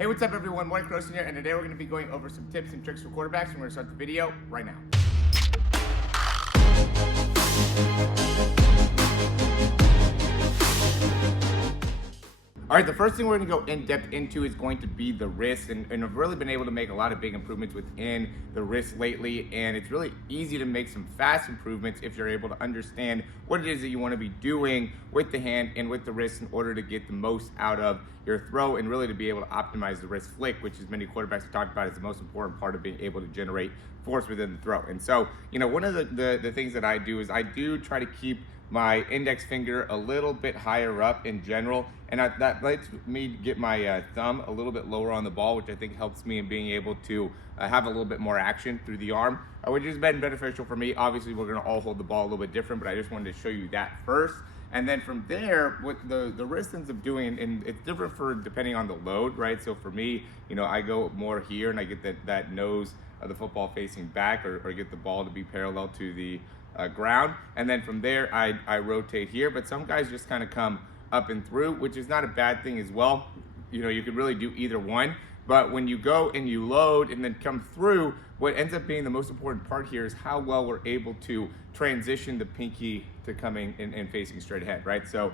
Hey, what's up everyone? Morey Croson here, and today we're going to be going over some tips and tricks for quarterbacks, and we're going to start the video right now. All right, the first thing we're going to go in depth into is going to be the wrist, and I've really been able to make a lot of big improvements within the wrist lately, and it's really easy to make some fast improvements if you're able to understand what it is that you want to be doing with the hand and with the wrist in order to get the most out of your throw and really to be able to optimize the wrist flick, which as many quarterbacks have talked about is the most important part of being able to generate force within the throw. And so, one of the things that I do is I do try to keep my index finger a little bit higher up in general, and that lets me get my thumb a little bit lower on the ball, which I think helps me in being able to have a little bit more action through the arm, which has been beneficial for me. Obviously, we're going to all hold the ball a little bit different, but I just wanted to show you that first. And then from there, what the wrist ends up doing, and it's different for depending on the load, right? So for me, I go more here and I get that nose of the football facing back, or get the ball to be parallel to the ground. And then from there, I rotate here, but some guys just kind of come up and through, which is not a bad thing as well. You could really do either one. But when you go and you load and then come through, what ends up being the most important part here is how well we're able to transition the pinky to coming and facing straight ahead, right? So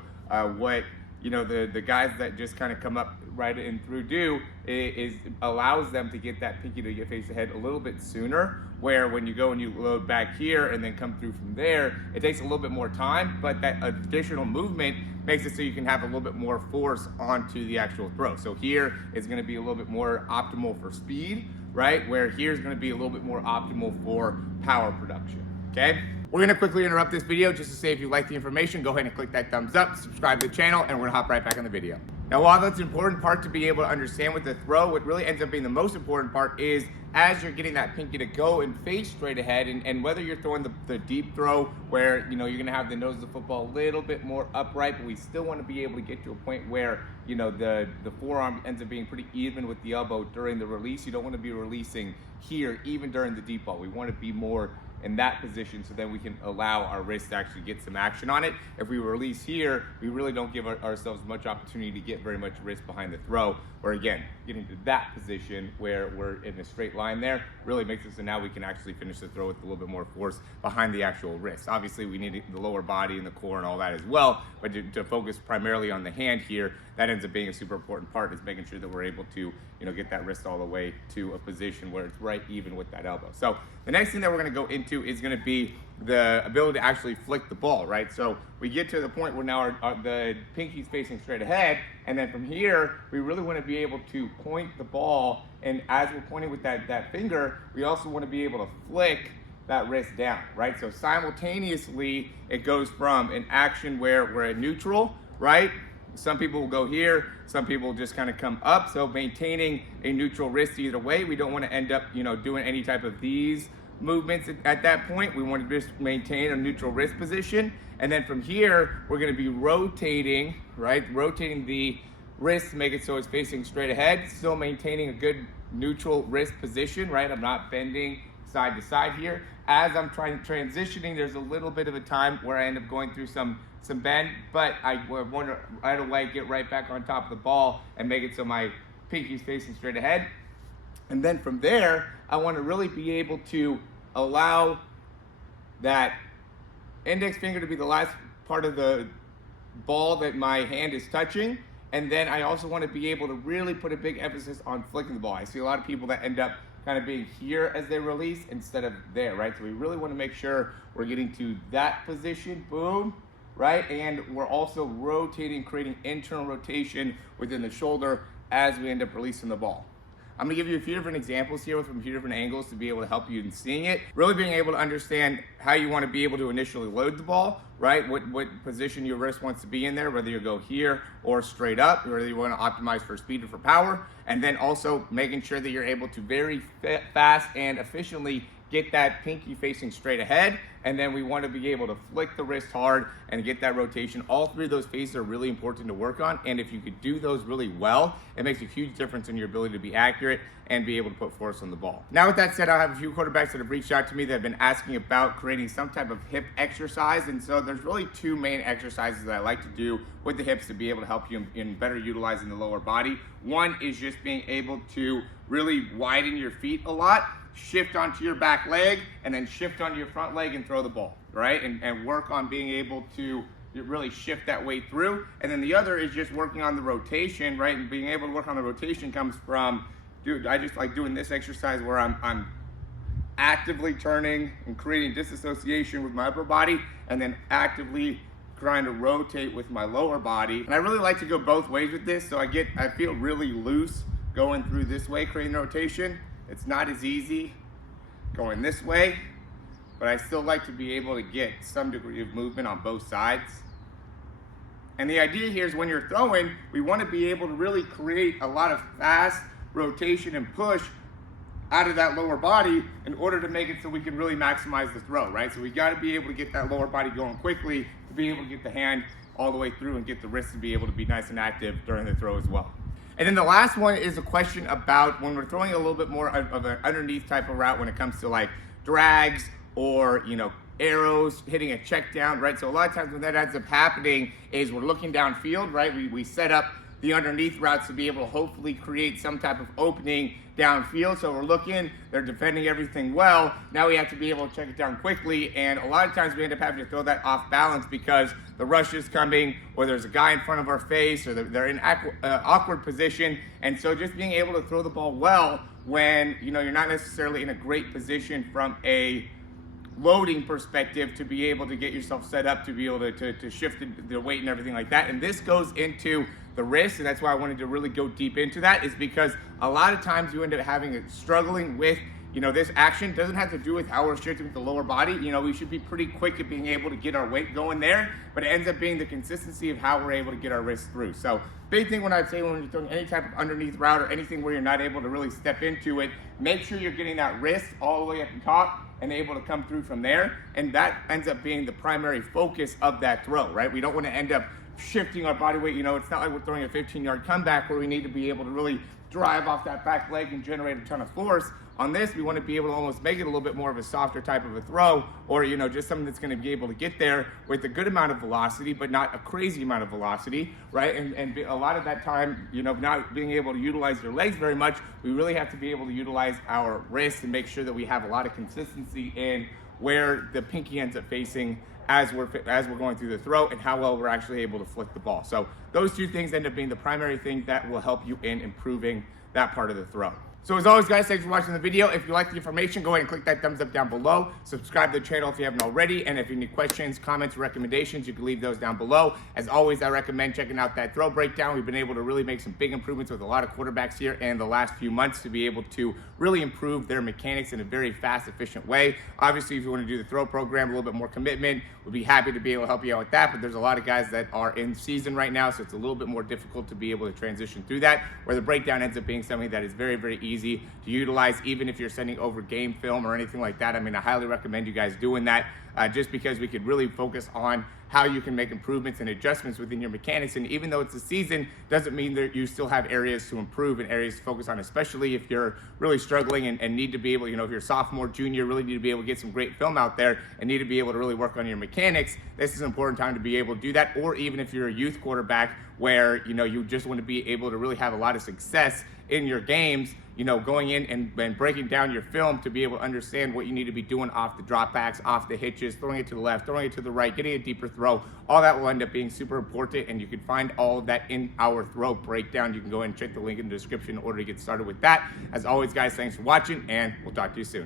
what the guys that just kind of come up right in through do is allows them to get that pinky to get face ahead a little bit sooner, where when you go and you load back here and then come through from there, it takes a little bit more time, but that additional movement makes it so you can have a little bit more force onto the actual throw. So here is going to be a little bit more optimal for speed, right? Where here is going to be a little bit more optimal for power production, okay? We're going to quickly interrupt this video just to say if you like the information, go ahead and click that thumbs up, subscribe to the channel, and we're going to hop right back on the video. Now, while that's an important part to be able to understand with the throw, what really ends up being the most important part is as you're getting that pinky to go and face straight ahead, and whether you're throwing the deep throw where you're going to have the nose of the football a little bit more upright, but we still want to be able to get to a point where the forearm ends up being pretty even with the elbow during the release. You don't want to be releasing here even during the deep ball. We want to be more in that position so then we can allow our wrist to actually get some action on it. If we release here, we really don't give ourselves much opportunity to get very much wrist behind the throw, or again, getting to that position where we're in a straight line there really makes it so now we can actually finish the throw with a little bit more force behind the actual wrist. Obviously, we need the lower body and the core and all that as well, but to focus primarily on the hand here, that ends up being a super important part, is making sure that we're able to get that wrist all the way to a position where it's right even with that elbow. So the next thing that we're going to go into is going to be the ability to actually flick the ball, right? So we get to the point where now the pinky's facing straight ahead, and then from here, we really want to be able to point the ball, and as we're pointing with that finger, we also want to be able to flick that wrist down, right? So simultaneously, it goes from an action where we're at neutral, right? Some people will go here, some people just kind of come up. So maintaining a neutral wrist either way, we don't want to end up, doing any type of these movements at that point. We want to just maintain a neutral wrist position. And then from here, we're going to be rotating, right? Rotating the wrist to make it so it's facing straight ahead, still maintaining a good neutral wrist position, right? I'm not bending side to side here. As I'm transitioning, there's a little bit of a time where I end up going through some bend, but I want to right away get right back on top of the ball and make it so my pinky's facing straight ahead. And then from there, I want to really be able to allow that index finger to be the last part of the ball that my hand is touching. And then I also want to be able to really put a big emphasis on flicking the ball. I see a lot of people that end up kind of being here as they release instead of there, right? So we really want to make sure we're getting to that position, boom, right? And we're also rotating, creating internal rotation within the shoulder as we end up releasing the ball. I'm gonna give you a few different examples here from a few different angles to be able to help you in seeing it. Really being able to understand how you wanna be able to initially load the ball, right? What position your wrist wants to be in there, whether you go here or straight up, whether you wanna optimize for speed or for power. And then also making sure that you're able to very fast and efficiently get that pinky facing straight ahead, and then we want to be able to flick the wrist hard and get that rotation. All three of those phases are really important to work on, and if you could do those really well, it makes a huge difference in your ability to be accurate and be able to put force on the ball. Now with that said, I have a few quarterbacks that have reached out to me that have been asking about creating some type of hip exercise, and so there's really two main exercises that I like to do with the hips to be able to help you in better utilizing the lower body. One is just being able to really widen your feet a lot, shift onto your back leg, and then shift onto your front leg and throw the ball, right? And work on being able to really shift that weight through. And then the other is just working on the rotation, right? And being able to work on the rotation comes from, I just like doing this exercise where I'm actively turning and creating disassociation with my upper body, and then actively trying to rotate with my lower body. And I really like to go both ways with this, so I feel really loose going through this way, creating rotation. It's not as easy going this way, but I still like to be able to get some degree of movement on both sides. And the idea here is when you're throwing, we want to be able to really create a lot of fast rotation and push out of that lower body in order to make it so we can really maximize the throw, right? So we got to be able to get that lower body going quickly to be able to get the hand all the way through and get the wrist to be able to be nice and active during the throw as well. And then the last one is a question about when we're throwing a little bit more of an underneath type of route when it comes to like drags or, arrows, hitting a check down, right? So a lot of times when that ends up happening is we're looking downfield, right? We set up the underneath routes to be able to hopefully create some type of opening downfield. So we're looking, they're defending everything well. Now we have to be able to check it down quickly. And a lot of times we end up having to throw that off balance because the rush is coming, or there's a guy in front of our face, or they're in awkward position. And so just being able to throw the ball well when you're not necessarily in a great position from a loading perspective to be able to get yourself set up to be able to shift the weight and everything like that. And this goes into the wrist, and that's why I wanted to really go deep into that, is because a lot of times you end up struggling with this action. Doesn't have to do with how we're shifting with the lower body. We should be pretty quick at being able to get our weight going there, but it ends up being the consistency of how we're able to get our wrists through. So big thing when I'd say when you're throwing any type of underneath route or anything where you're not able to really step into it, make sure you're getting that wrist all the way up the top and able to come through from there. And that ends up being the primary focus of that throw, right? We don't want to end up shifting our body weight. It's not like we're throwing a 15-yard comeback where we need to be able to really drive off that back leg and generate a ton of force. On this, we want to be able to almost make it a little bit more of a softer type of a throw, or just something that's going to be able to get there with a good amount of velocity, but not a crazy amount of velocity, right? And a lot of that time, not being able to utilize your legs very much, we really have to be able to utilize our wrists and make sure that we have a lot of consistency in where the pinky ends up facing as we're going through the throw and how well we're actually able to flick the ball. So those two things end up being the primary thing that will help you in improving that part of the throw. So as always, guys, thanks for watching the video. If you like the information, go ahead and click that thumbs up down below. Subscribe to the channel if you haven't already. And if you have any questions, comments, recommendations, you can leave those down below. As always, I recommend checking out that throw breakdown. We've been able to really make some big improvements with a lot of quarterbacks here in the last few months to be able to really improve their mechanics in a very fast, efficient way. Obviously, if you want to do the throw program, a little bit more commitment, we'd be happy to be able to help you out with that. But there's a lot of guys that are in season right now, so it's a little bit more difficult to be able to transition through that, where the breakdown ends up being something that is very, very easy to utilize, even if you're sending over game film or anything like that. I mean, I highly recommend you guys doing that just because we could really focus on how you can make improvements and adjustments within your mechanics. And even though it's a season, doesn't mean that you still have areas to improve and areas to focus on, especially if you're really struggling and need to be able, if you're sophomore, junior, really need to be able to get some great film out there and need to be able to really work on your mechanics. This is an important time to be able to do that. Or even if you're a youth quarterback where, you just want to be able to really have a lot of success in your games, going in and breaking down your film to be able to understand what you need to be doing off the dropbacks, off the hitches, throwing it to the left, throwing it to the right, getting a deeper throw. All that will end up being super important, and you can find all of that in our throw breakdown. You can go ahead and check the link in the description in order to get started with that. As always, guys, thanks for watching, and we'll talk to you soon.